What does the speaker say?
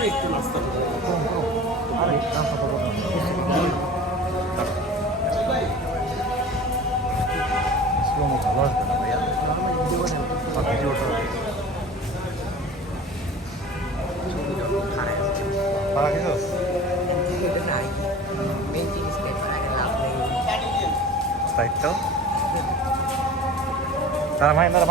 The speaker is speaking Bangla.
তারপরে একটু নাস্তা করবো। আরে নাস্তা করবো না। স্লোমো ভালো আসবে না ভাইয়া। ভিডিওটা পারা খেয়েছ? স্প্রাইটটাও তারা মাহিন্দারা